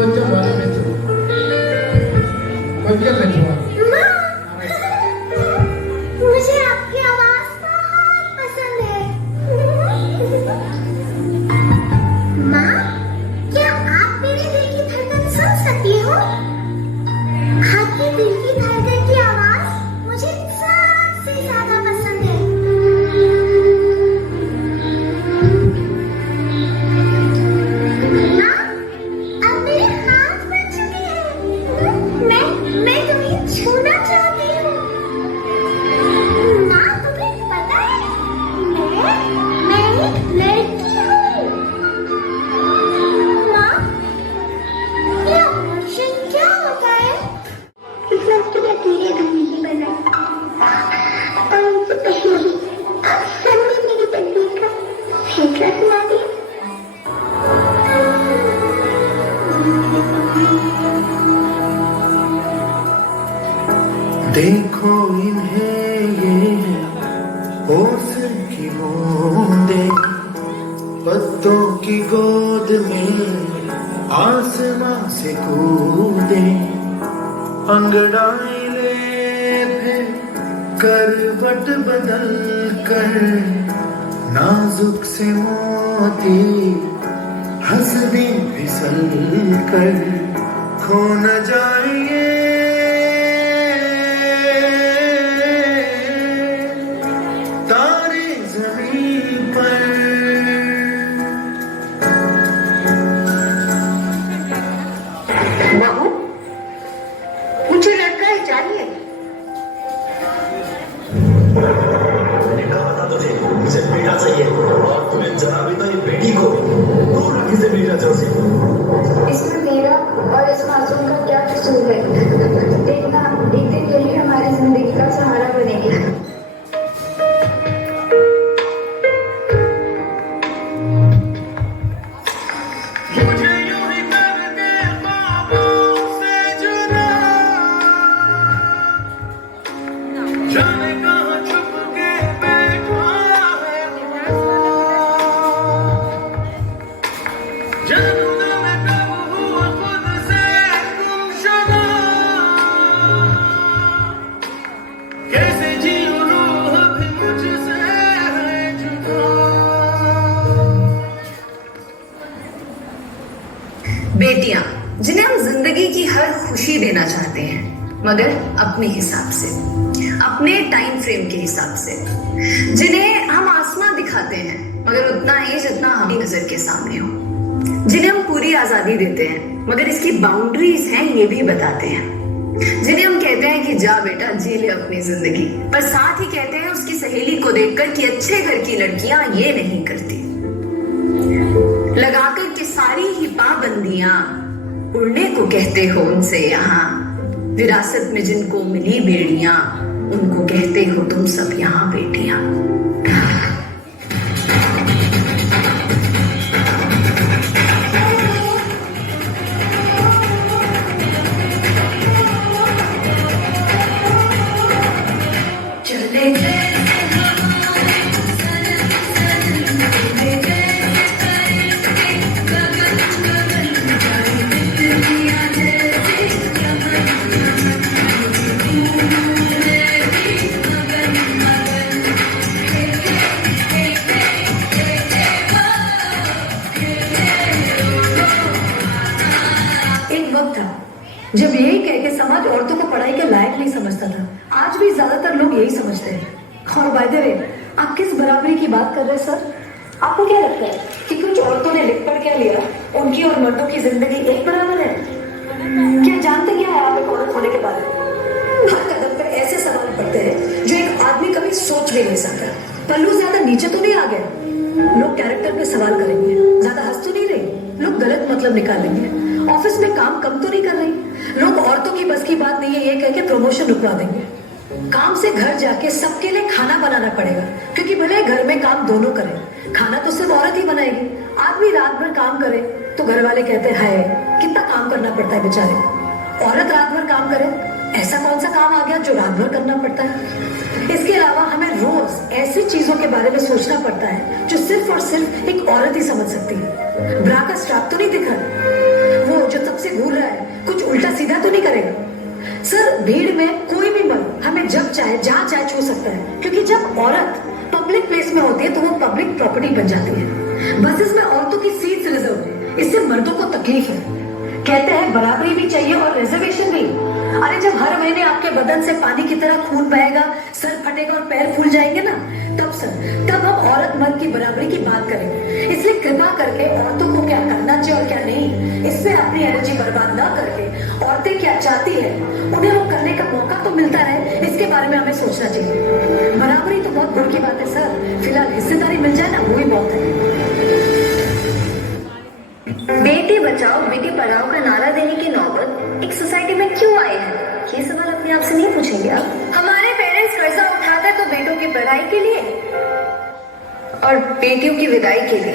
కొంచెం బాగా పెంచు, కొంచెం పెంచు. मुझे आपकी आवाज बहुत पसंद है। माँ, क्या आप मेरे दिल की धड़कन सुन सकती हो? आपके दिल की धड़कन की आवाज मुझे सबसे ज्यादा पसंद है। माँ, अब मेरे हाथ बन चुके हैं। मैं तुम्हें छूना चाहती हूँ। माँ, तुम्हें पता है मैं एक लड़की हूँ। माँ, ये अबॉर्शन क्या होता है? लड़की अकेले रहने की बजाय सब ने मेरी तकदीर का फैसला सुना दिया। देखो इन्हें ये होश की बूंदे, पत्तों की गोद में आसमां से कूदे, अंगड़ाई ले फिर करवट बदल कर, नाजुक से मोती हंसदी फिसल कर, खो न जाएंगे तारे जमीन पर। बहू, मुझे लड़का है, चाहिए। मैंने कहा था तुझे मुझे बेटा चाहिए, और तूने जरा भी तो ये बेटी को दूर रखी से बेटा चाहिए। इसमें तेरा और इस मासूम का क्या कसूर है? देखना, एक दिन यही हमारी जिंदगी का सहारा बनेगी। मुझे यूं ही करके ख्वाबों से जुदा, जाने कहाँ छुप के बैठा है जानू ना मैं कब हुआ खुद से गुमशुदा, कैसे जीऊं रूह भी मुझसे है जुदा। बेटियां जिन्हें हम जिंदगी की हर खुशी देना चाहते हैं, मगर अपने हिसाब से, अपने टाइम फ्रेम के हिसाब से, जिन्हें हम आसमां दिखाते हैं मगर उतना ही जितना हमारी नजर के सामने हो, जिन्हें हम पूरी आजादी देते हैं मगर इसकी बाउंड्रीज हैं ये भी बताते हैं, जिन्हें हम कहते हैं कि जा बेटा जी ले अपनी जिंदगी, पर साथ ही कहते हैं उसकी सहेली को देखकर कि अच्छे घर की लड़कियां ये नहीं करती, लगाकर के सारी ही पाबंदियां उड़ने को कहते हो उनसे यहाँ, विरासत में जिनको मिली बेड़ियां उनको कहते हो तुम सब यहाँ बेटियां। चले जब यही कह के समाज औरतों को पढ़ाई के लायक नहीं समझता था, आज भी ज्यादातर लोग यही समझते हैं। और बाय द वे, आप किस बराबरी की बात कर रहे हैं सर? आपको क्या लगता है कि कुछ औरतों ने लिख पढ़ क्या लिया, उनकी और मर्दों की जिंदगी एक बराबर है? क्या जानते क्या है आप एक औरत होने के बारे में? हर कदम पर ऐसे सवाल पड़ते हैं जो एक आदमी कभी सोच भी नहीं सकता। पल्लू ज्यादा नीचे तो नहीं आ गया? लोग कैरेक्टर पे सवाल करेंगे। ज्यादा हंस तो नहीं रही? लोग गलत मतलब निकालेंगे। ऑफिस में काम कम तो नहीं कर रही? लोग औरतों की बस की बात नहीं है ये कह के प्रमोशन रुकवा देंगे। काम से घर जाके सबके लिए खाना बनाना पड़ेगा, क्योंकि भले घर में काम दोनों करें, खाना तो सिर्फ औरत ही बनाएगी। आदमी रात भर काम करे तो घर वाले कहते हैं हाय कितना काम करना पड़ता है बेचारे। औरत रात भर काम करे, ऐसा कौन सा काम आ गया जो रात भर करना पड़ता है? इसके अलावा हमें रोज ऐसी चीजों के बारे में सोचना पड़ता है जो सिर्फ और सिर्फ एक औरत ही समझ सकती है। ब्रा का स्ट्रैप तो नहीं दिख रहा, वो जो सबसे से घूर रहा है, कुछ उल्टा सीधा तो नहीं करेगा? सर, भीड़ में कोई भी मर्द हमें जब चाहे जहां चाहे छू सकता है, क्योंकि जब औरत पब्लिक प्लेस में होती है तो वो पब्लिक प्रॉपर्टी बन जाती है। बसेस में औरतों की सीट्स रिजर्व है, इससे मर्दों को तकलीफ है। कहते हैं बराबरी भी चाहिए और रिजर्वेशन भी। अरे जब हर महीने आपके बदन से पानी की तरह खून बहेगा, सर फटेगा और पैर फूल जाएंगे ना, तब हम औरत मर्द की बराबरी की बात करेंगे। इसलिए कृपा करके औरतों को क्या करना चाहिए और क्या नहीं, इसमें अपनी एनर्जी बर्बाद ना करके औरतें क्या चाहती है उन्हें वो करने का मौका तो मिलता रहे, इसके बारे में हमें सोचना चाहिए। बराबरी तो बहुत दूर की बात है सर, फिलहाल हिस्सेदारी मिल जाए ना, वो ही बहुत है। बेटी बचाओ बेटी पढ़ाओ का नारा देने की नौबत एक सोसाइटी में क्यों आए हैं? ये सवाल अपने आप से नहीं पूछेंगे आप? हमारे पेरेंट्स कर्जा उठाते तो बेटों की पढ़ाई के लिए और बेटियों की विदाई के लिए।